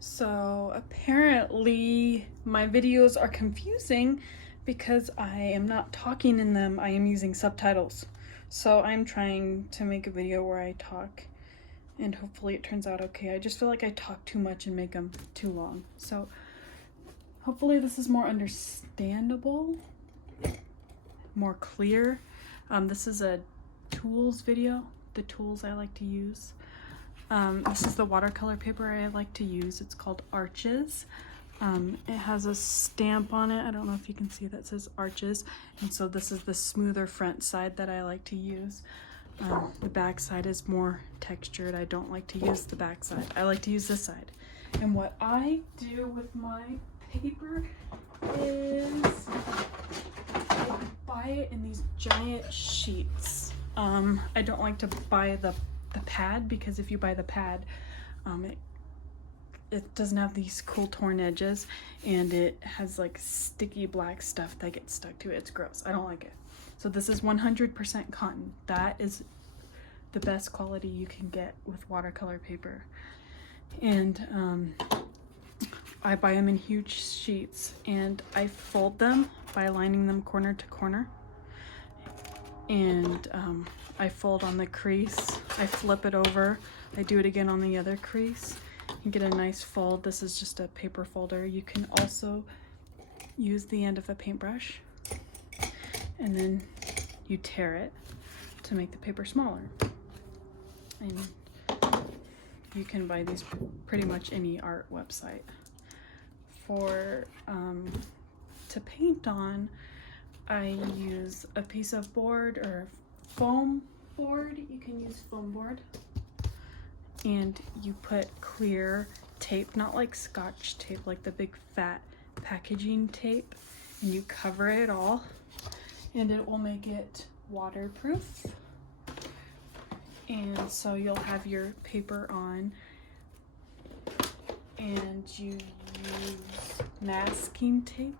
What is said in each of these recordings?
So apparently my videos are confusing because I am not talking in them, I am using subtitles. So I'm trying to make a video where I talk and hopefully it turns out okay. I just feel like I talk too much and make them too long. So hopefully this is more understandable, more clear. This is a tools video, the tools I like to use. This is the watercolor paper I like to use. It's called Arches. It has a stamp on it. I don't know if you can see that says Arches. And so this is the smoother front side that I like to use. The back side is more textured. I don't like to use the back side. I like to use this side. And what I do with my paper is I buy it in these giant sheets. I don't like to buy the pad because if you buy the pad, it doesn't have these cool torn edges and it has like sticky black stuff that gets stuck to it. It's gross. I don't like it. So this is 100% cotton. That is the best quality you can get with watercolor paper. And I buy them in huge sheets and I fold them by lining them corner to corner. And I fold on the crease, I flip it over, I do it again on the other crease. You get a nice fold. This is just a paper folder. You can also use the end of a paintbrush and then you tear it to make the paper smaller. And you can buy these pretty much any art website. For to paint on, I use a piece of board or foam board. You can use foam board. And you put clear tape, not like Scotch tape, like the big fat packaging tape, and you cover it all and it will make it waterproof. And so you'll have your paper on and you use masking tape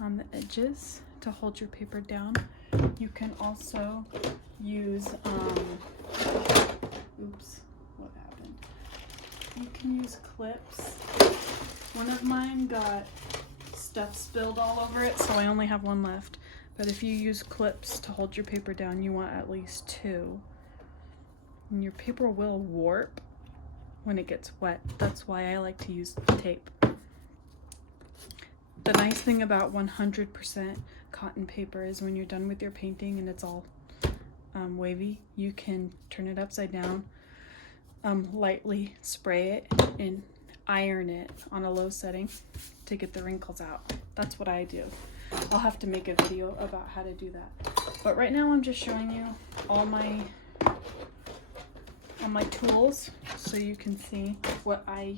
on the edges to hold your paper down. You can also use oops, what happened? You can use clips. One of mine got stuff spilled all over it, so I only have one left. But if you use clips to hold your paper down, you want at least two. And your paper will warp when it gets wet. That's why I like to use tape. The nice thing about 100% cotton paper is when you're done with your painting and it's all wavy, you can turn it upside down, lightly spray it and iron it on a low setting to get the wrinkles out. That's what I do. I'll have to make a video about how to do that. But right now I'm just showing you all my tools so you can see what I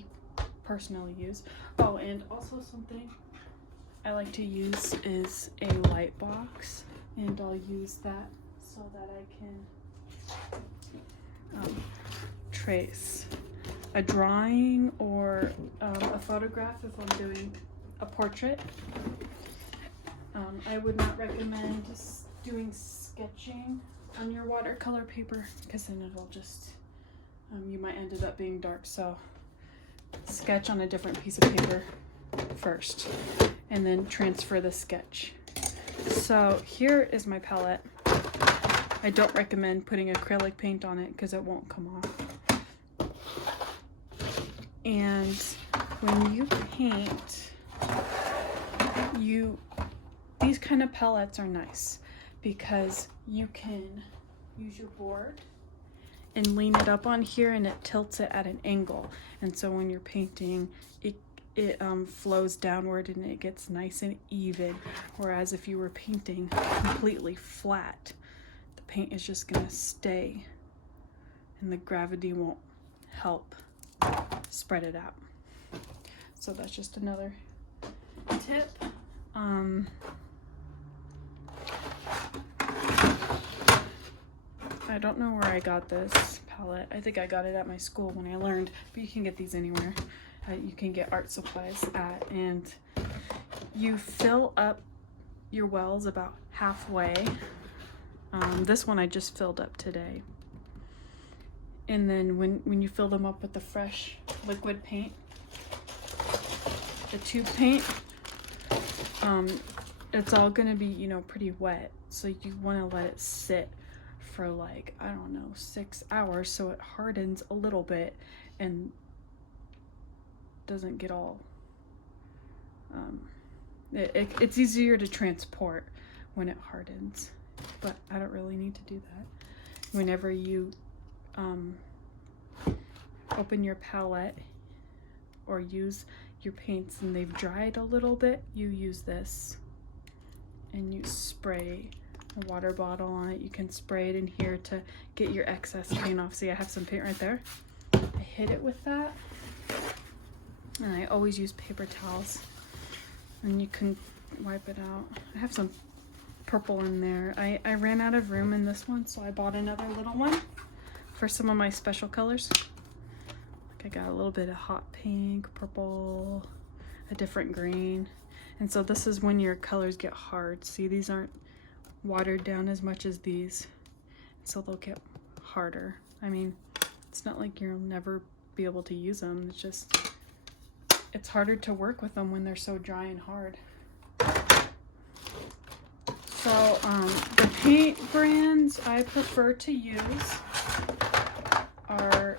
personally use. Oh, and also something I like to use is a light box, and I'll use that so that I can trace a drawing or a photograph if I'm doing a portrait. I would not recommend doing sketching on your watercolor paper because then it'll just, you might end it up being dark. So sketch on a different piece of paper first and then transfer the sketch. So here is my palette. I don't recommend putting acrylic paint on it because it won't come off. And when you paint, these kind of palettes are nice because you can use your board and lean it up on here and it tilts it at an angle. And so when you're painting, it flows downward and it gets nice and even. Whereas if you were painting completely flat, the paint is just gonna stay and the gravity won't help spread it out. So that's just another tip. I don't know where I got this palette. I think I got it at my school when I learned, but you can get these anywhere. You can get art supplies at, and you fill up your wells about halfway. This one I just filled up today. And then when you fill them up with the fresh liquid paint, the tube paint, it's all gonna be, you know, pretty wet. So you wanna let it sit for like, I don't know, 6 hours so it hardens a little bit and doesn't get all, it's easier to transport when it hardens, but I don't really need to do that. Whenever you open your palette or use your paints and they've dried a little bit, you use this and you spray a water bottle on it. You can spray it in here to get your excess paint off. See, I have some paint right there. I hit it with that, and I always use paper towels, and you can wipe it out. I have some purple in there. I ran out of room in this one, so I bought another little one for some of my special colors. Like I got a little bit of hot pink, purple, a different green. And so this is when your colors get hard. See, these aren't watered down as much as these, so they'll get harder. I mean, it's not like you'll never be able to use them. It's just, it's harder to work with them when they're so dry and hard. So the paint brands I prefer to use are,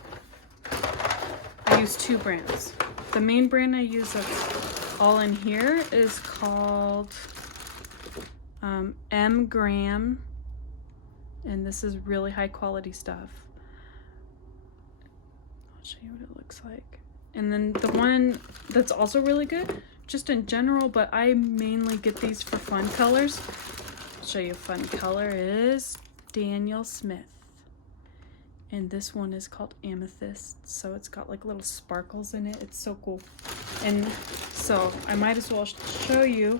I use 2 brands. The main brand I use that's all in here is called M Graham, and this is really high quality stuff. I'll show you what it looks like. And then the one that's also really good, just in general, but I mainly get these for fun colors. I'll show you a fun color is Daniel Smith. And this one is called Amethyst, so it's got like little sparkles in it. It's so cool. And so I might as well show you.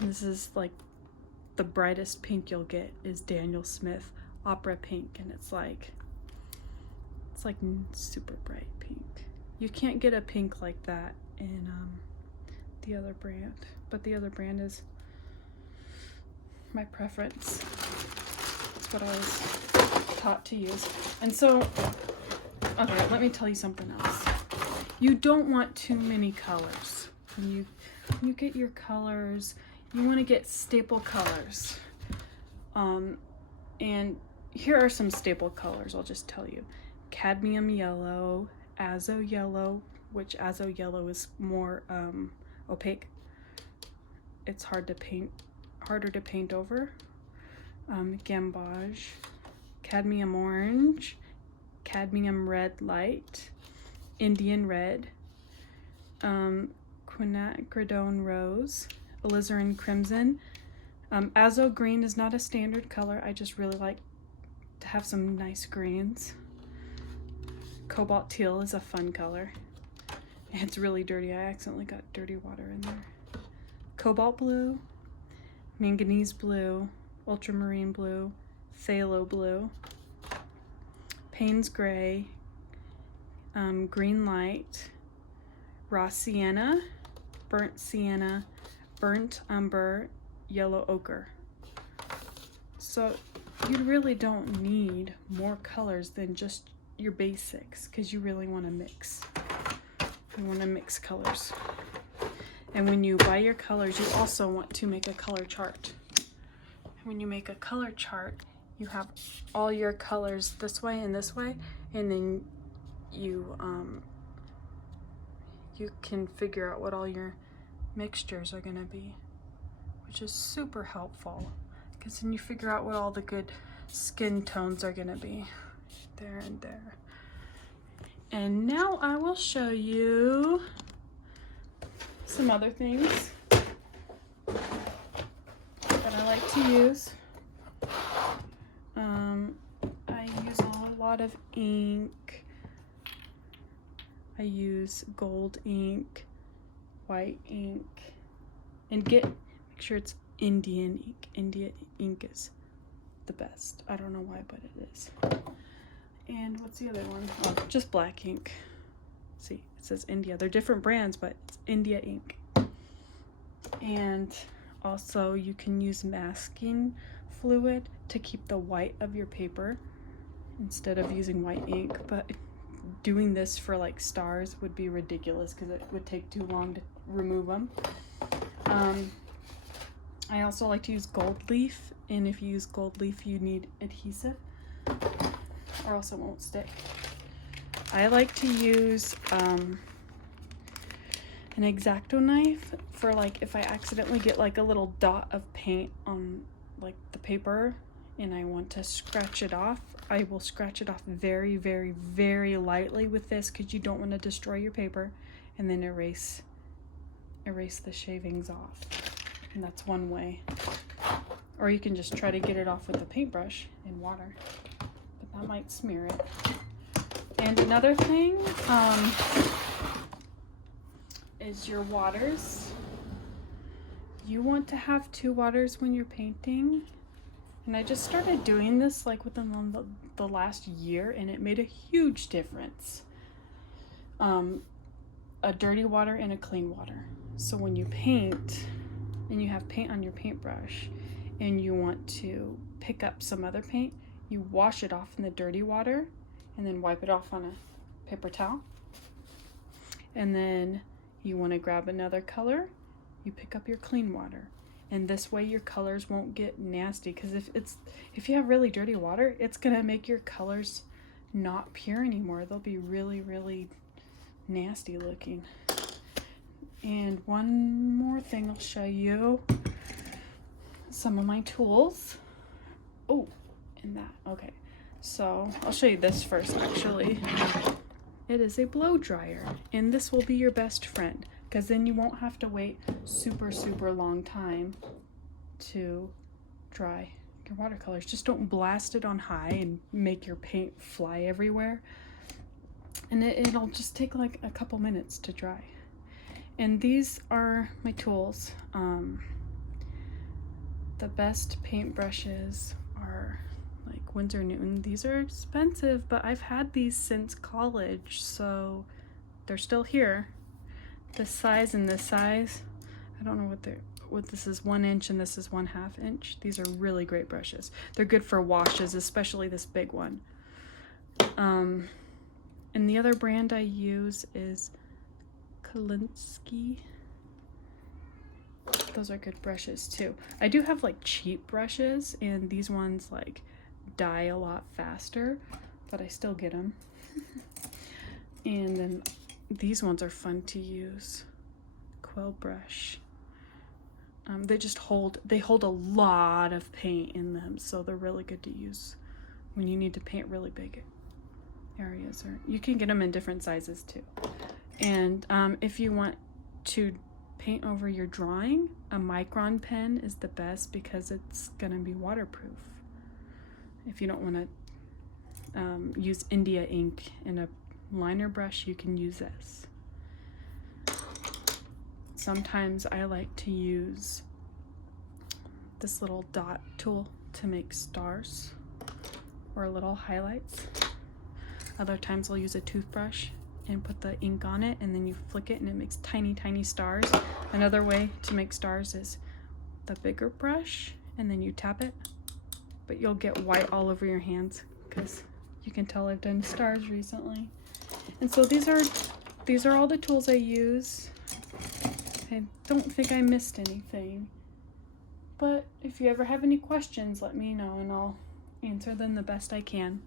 This is like the brightest pink you'll get is Daniel Smith Opera Pink, and it's like super bright pink. You can't get a pink like that in the other brand, but the other brand is my preference. It's what I was taught to use. And so, okay, let me tell you something else. You don't want too many colors. When you get your colors, you want to get staple colors. And here are some staple colors, I'll just tell you. Cadmium yellow, azo yellow, which azo yellow is more opaque. It's harder to paint over. Gamboge, cadmium orange, cadmium red light, Indian red, quinacridone rose, alizarin crimson. Azo green is not a standard color. I just really like to have some nice greens. Cobalt teal is a fun color. It's really dirty. I accidentally got dirty water in there. Cobalt blue, manganese blue, ultramarine blue, phthalo blue, Payne's gray, green light, raw sienna, burnt umber, yellow ochre. So you really don't need more colors than just your basics, because you really want to mix. You want to mix colors. And when you buy your colors, you also want to make a color chart. When you make a color chart, you have all your colors this way, and then you can figure out what all your mixtures are gonna be, which is super helpful, because then you figure out what all the good skin tones are gonna be there and there. And now I will show you some other things that I like to use. I use a lot of ink. I use gold ink, white ink, and make sure it's Indian ink. India ink is the best. I don't know why, but it is. And what's the other one? Oh, just black ink. See, it says India. They're different brands, but it's India ink. And also you can use masking fluid to keep the white of your paper instead of using white ink, but doing this for like stars would be ridiculous because it would take too long to remove them. I also like to use gold leaf, and if you use gold leaf you need adhesive or else it won't stick. I like to use an X-Acto knife for like if I accidentally get like a little dot of paint on like the paper and I want to scratch it off. I will scratch it off very, very, very lightly with this because you don't want to destroy your paper, and then erase the shavings off. And that's one way. Or you can just try to get it off with a paintbrush in water, but that might smear it. And another thing is your waters. You want to have 2 waters when you're painting. And I just started doing this like within the last year, and it made a huge difference. A dirty water and a clean water. So when you paint and you have paint on your paintbrush and you want to pick up some other paint, you wash it off in the dirty water and then wipe it off on a paper towel. And then you want to grab another color, you pick up your clean water. And this way your colors won't get nasty, because if you have really dirty water, it's gonna make your colors not pure anymore. They'll be really, really nasty looking. And one more thing, I'll show you some of my tools. Oh, and that, okay. So I'll show you this first actually. It is a blow dryer, and this will be your best friend, because then you won't have to wait super, super long time to dry your watercolors. Just don't blast it on high and make your paint fly everywhere. And it'll just take like a couple minutes to dry. And these are my tools. The best paintbrushes are like Winsor Newton. These are expensive, but I've had these since college, so they're still here. This size and this size, I don't know what this is, 1 inch and this is 1/2 inch. These are really great brushes. They're good for washes, especially this big one. And the other brand I use is Kolinsky. Those are good brushes too. I do have like cheap brushes, and these ones like die a lot faster, but I still get them. And then these ones are fun to use. Quill brush. They hold a lot of paint in them, so they're really good to use when you need to paint really big areas. Or you can get them in different sizes too. And if you want to paint over your drawing, a micron pen is the best because it's gonna be waterproof. If you don't want to use India ink in a liner brush, you can use this. Sometimes I like to use this little dot tool to make stars or little highlights. Other times I'll use a toothbrush and put the ink on it, and then you flick it and it makes tiny, tiny stars. Another way to make stars is the bigger brush, and then you tap it, but you'll get white all over your hands because you can tell I've done stars recently. And so these are all the tools I use. I don't think I missed anything, but if you ever have any questions, let me know and I'll answer them the best I can.